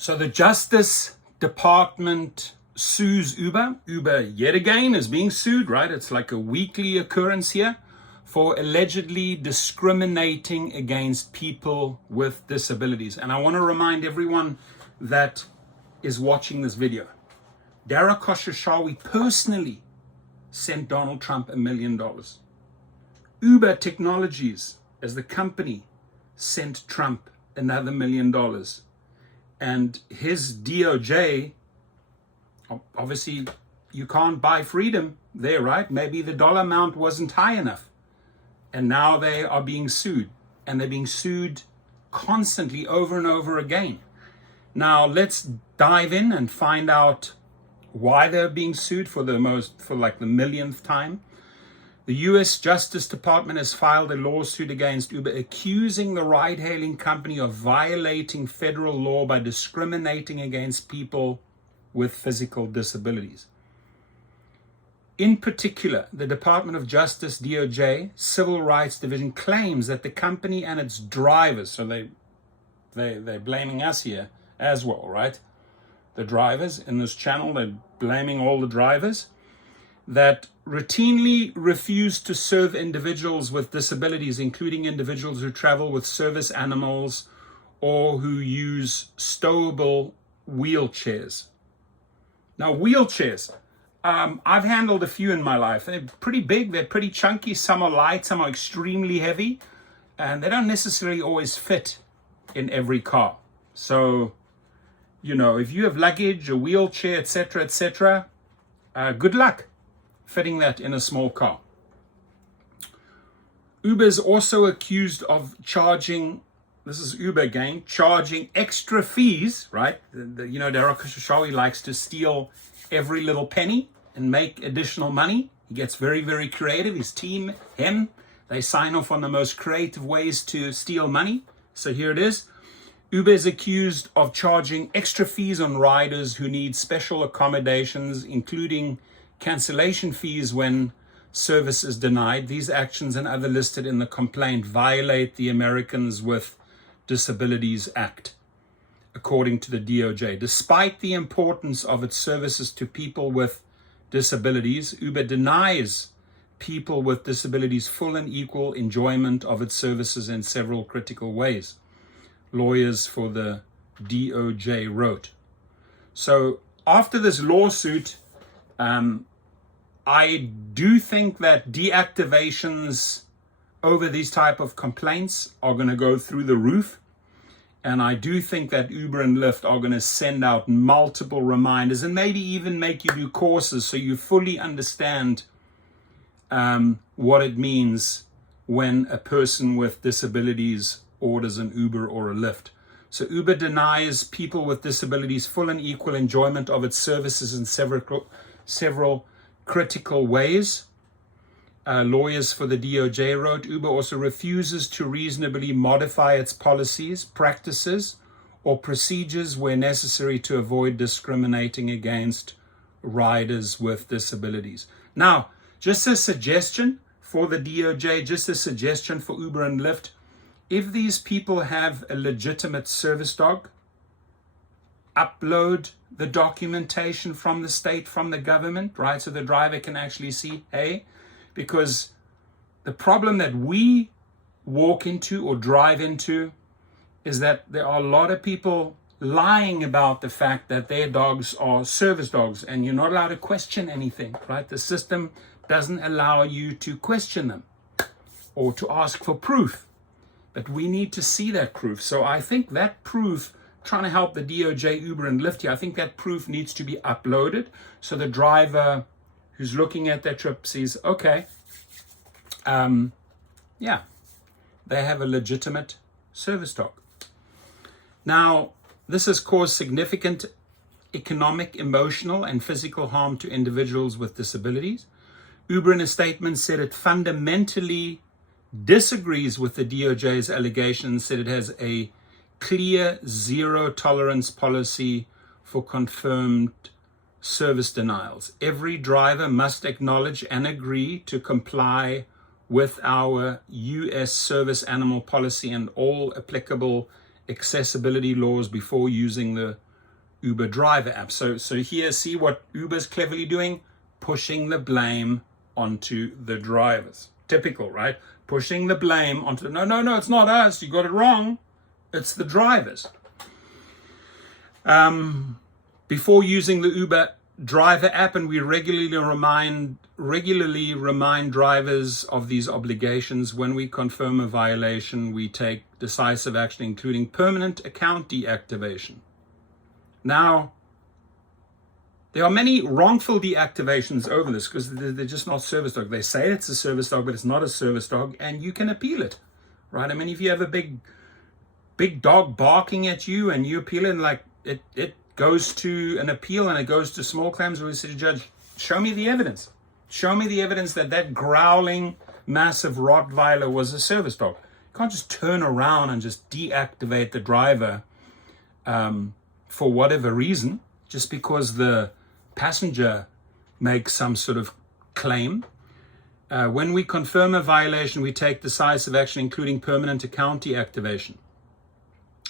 So the Justice Department sues Uber. Uber yet again is being sued, right? It's like a weekly occurrence here for allegedly discriminating against people with disabilities. And I want to remind everyone that is watching this video, Dara Khosrowshahi personally sent Donald Trump $1 million. Uber Technologies, as the company, sent Trump another $1 million. And his DOJ, obviously you can't buy freedom there, right? Maybe the dollar amount wasn't high enough. And now they are being sued. And they're being sued constantly over and over again. Now let's dive in and find out why they're being sued for like the millionth time. The US Justice Department has filed a lawsuit against Uber accusing the ride-hailing company of violating federal law by discriminating against people with physical disabilities. In particular, the Department of Justice, DOJ, Civil Rights Division claims that the company and its drivers, so they're blaming us here as well, right? The drivers in this channel, they're blaming all the drivers, that routinely refuse to serve individuals with disabilities, including individuals who travel with service animals or who use stowable wheelchairs. Now, wheelchairs, I've handled a few in my life. They're pretty big, they're pretty chunky, some are light, some are extremely heavy, and they don't necessarily always fit in every car. So, you know, if you have luggage, a wheelchair, etc., good luck fitting that in a small car. Uber is also accused of charging, this is Uber again, charging extra fees, right? You know, Dara Khosrowshahi likes to steal every little penny and make additional money. He gets very, very creative. His team, they sign off on the most creative ways to steal money. So here it is. Uber is accused of charging extra fees on riders who need special accommodations, including cancellation fees when service is denied. These actions and other listed in the complaint violate the Americans with Disabilities Act, according to the DOJ. Despite the importance of its services to people with disabilities, Uber denies people with disabilities full and equal enjoyment of its services in several critical ways, lawyers for the DOJ wrote. So after this lawsuit, I do think that deactivations over these type of complaints are going to go through the roof. And I do think that Uber and Lyft are going to send out multiple reminders and maybe even make you do courses so you fully understand what it means when a person with disabilities orders an Uber or a Lyft. So Uber denies people with disabilities full and equal enjoyment of its services in several critical ways. Lawyers for the DOJ wrote, Uber also refuses to reasonably modify its policies, practices, or procedures where necessary to avoid discriminating against riders with disabilities. Now, just a suggestion for the DOJ, just a suggestion for Uber and Lyft, if these people have a legitimate service dog, upload the documentation from the state, from the government, right? So the driver can actually see, hey, because the problem that we walk into or drive into is that there are a lot of people lying about the fact that their dogs are service dogs and you're not allowed to question anything, right? The system doesn't allow you to question them or to ask for proof, but we need to see that proof. So I think that proof, trying to help the DOJ, Uber and Lyft here, I think that proof needs to be uploaded so the driver who's looking at their trip sees, okay, yeah, they have a legitimate service dog. Now, this has caused significant economic, emotional, and physical harm to individuals with disabilities. Uber in a statement said it fundamentally disagrees with the DOJ's allegations, said it has a clear zero tolerance policy for confirmed service denials. Every driver must acknowledge and agree to comply with our U.S. service animal policy and all applicable accessibility laws before using the Uber driver app. So here, see what Uber's cleverly doing? Pushing the blame onto the drivers. Typical, right? Pushing the blame onto no, it's not us. You got it wrong. It's the drivers. Before using the Uber driver app, and we regularly remind drivers of these obligations. When we confirm a violation, we take decisive action, including permanent account deactivation. Now, there are many wrongful deactivations over this because they're just not service dog. They say it's a service dog, but it's not a service dog, and you can appeal it, right? I mean, if you have a big dog barking at you and you appeal it, and like it goes to an appeal and it goes to small claims, we say to the judge, show me the evidence. Show me the evidence that growling, massive Rottweiler was a service dog. You can't just turn around and just deactivate the driver for whatever reason, just because the passenger makes some sort of claim. When we confirm a violation, we take decisive action, including permanent account deactivation.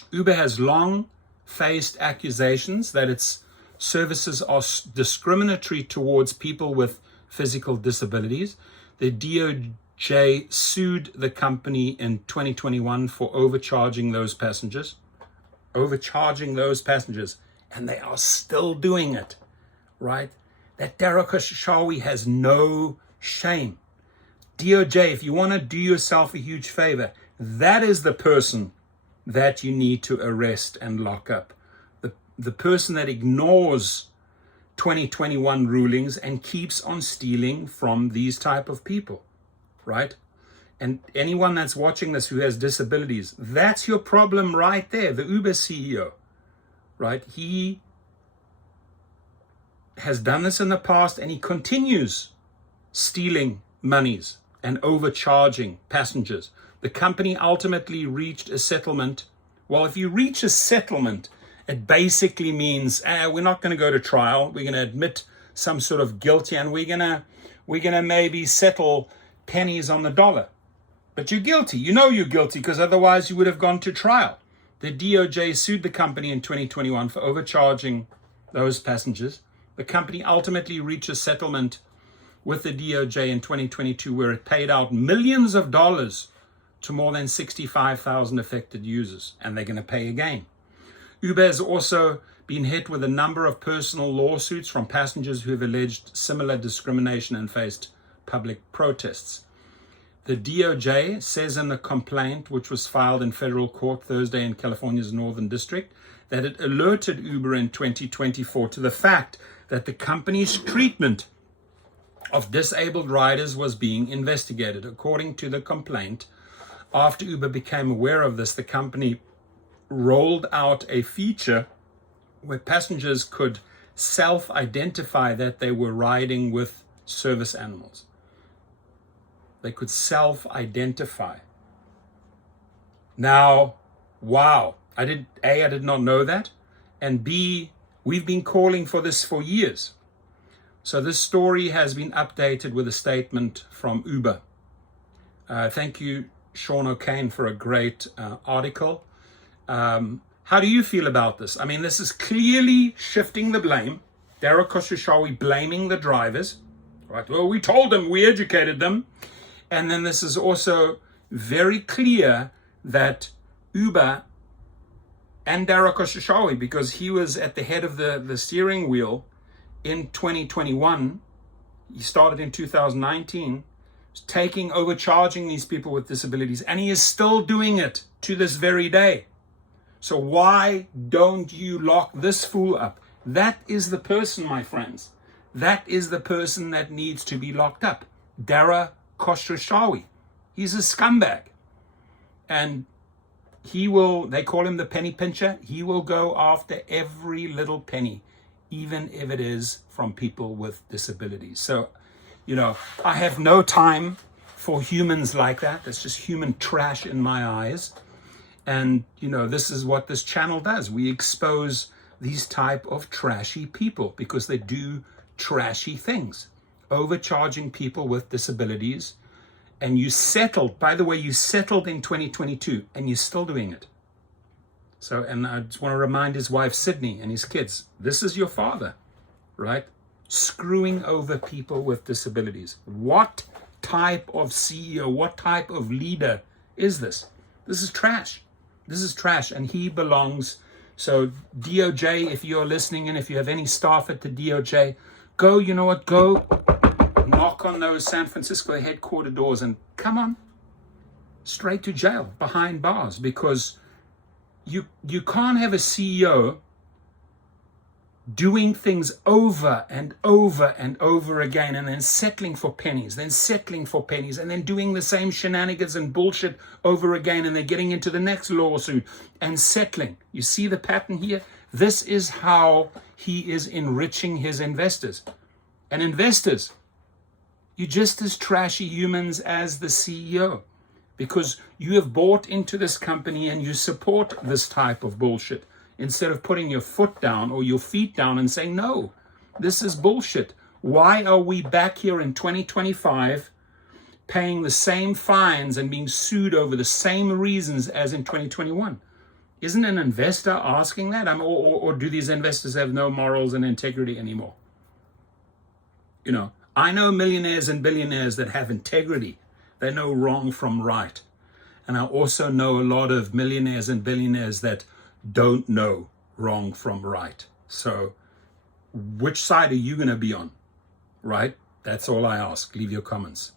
Uber has long faced accusations that its services are discriminatory towards people with physical disabilities. The DOJ sued the company in 2021 for overcharging those passengers, and they are still doing it, right? That Dara Khoshawi has no shame. DOJ, if you want to do yourself a huge favor, that is the person that you need to arrest and lock up. The person that ignores 2021 rulings and keeps on stealing from these type of people, right? And anyone that's watching this who has disabilities, that's your problem right there. The Uber CEO, right? He has done this in the past and he continues stealing monies and overcharging passengers. The company ultimately reached a settlement. Well, if you reach a settlement, it basically means we're not going to go to trial. We're going to admit some sort of guilty, and we're gonna maybe settle pennies on the dollar. But you're guilty. You know you're guilty because otherwise you would have gone to trial. The DOJ sued the company in 2021 for overcharging those passengers. The company ultimately reached a settlement with the DOJ in 2022 where it paid out millions of dollars to more than 65,000 affected users, and they're going to pay again. Uber has also been hit with a number of personal lawsuits from passengers who have alleged similar discrimination and faced public protests. The DOJ says in the complaint, which was filed in federal court Thursday in California's Northern District, that it alerted Uber in 2024 to the fact that the company's treatment of disabled riders was being investigated. According to the complaint, after Uber became aware of this, the company rolled out a feature where passengers could self-identify that they were riding with service animals. They could self-identify. Now, wow, I did not know that. And B, we've been calling for this for years. So this story has been updated with a statement from Uber. Thank you, Sean O'Kane, for a great article. How do you feel about this? I mean, this is clearly shifting the blame. Dara Khoshawi blaming the drivers. Right? Well, we told them, we educated them. And then this is also very clear that Uber and Dara Khoshawi, because he was at the head of the steering wheel in 2021, he started in 2019, overcharging these people with disabilities, and he is still doing it to this very day. So why don't you lock this fool up? That is the person, my friends. That is the person that needs to be locked up. Dara Khoshawi. He's a scumbag. And they call him the penny pincher. He will go after every little penny, even if it is from people with disabilities. So, I have no time for humans like that. That's just human trash in my eyes. And, this is what this channel does. We expose these type of trashy people because they do trashy things. Overcharging people with disabilities. And you settled in 2022 and you're still doing it. So, and I just want to remind his wife, Sydney, and his kids, this is your father, right? Screwing over people with disabilities. What type of CEO, what type of leader is this? This is trash. This is trash, and he belongs. So DOJ, if you're listening, and if you have any staff at the DOJ, go, you know what, go knock on those San Francisco headquarter doors and come on, straight to jail, behind bars, because you can't have a CEO doing things over and over and over again, and then settling for pennies, and then doing the same shenanigans and bullshit over again, and then getting into the next lawsuit and settling. You see the pattern here? This is how he is enriching his investors. And investors, you're just as trashy humans as the CEO, because you have bought into this company and you support this type of bullshit, instead of putting your foot down or your feet down and saying, no, this is bullshit. Why are we back here in 2025 paying the same fines and being sued over the same reasons as in 2021? Isn't an investor asking that? Or do these investors have no morals and integrity anymore? You know, I know millionaires and billionaires that have integrity. They know wrong from right. And I also know a lot of millionaires and billionaires that don't know wrong from right. So which side are you going to be on? Right? That's all I ask. Leave your comments.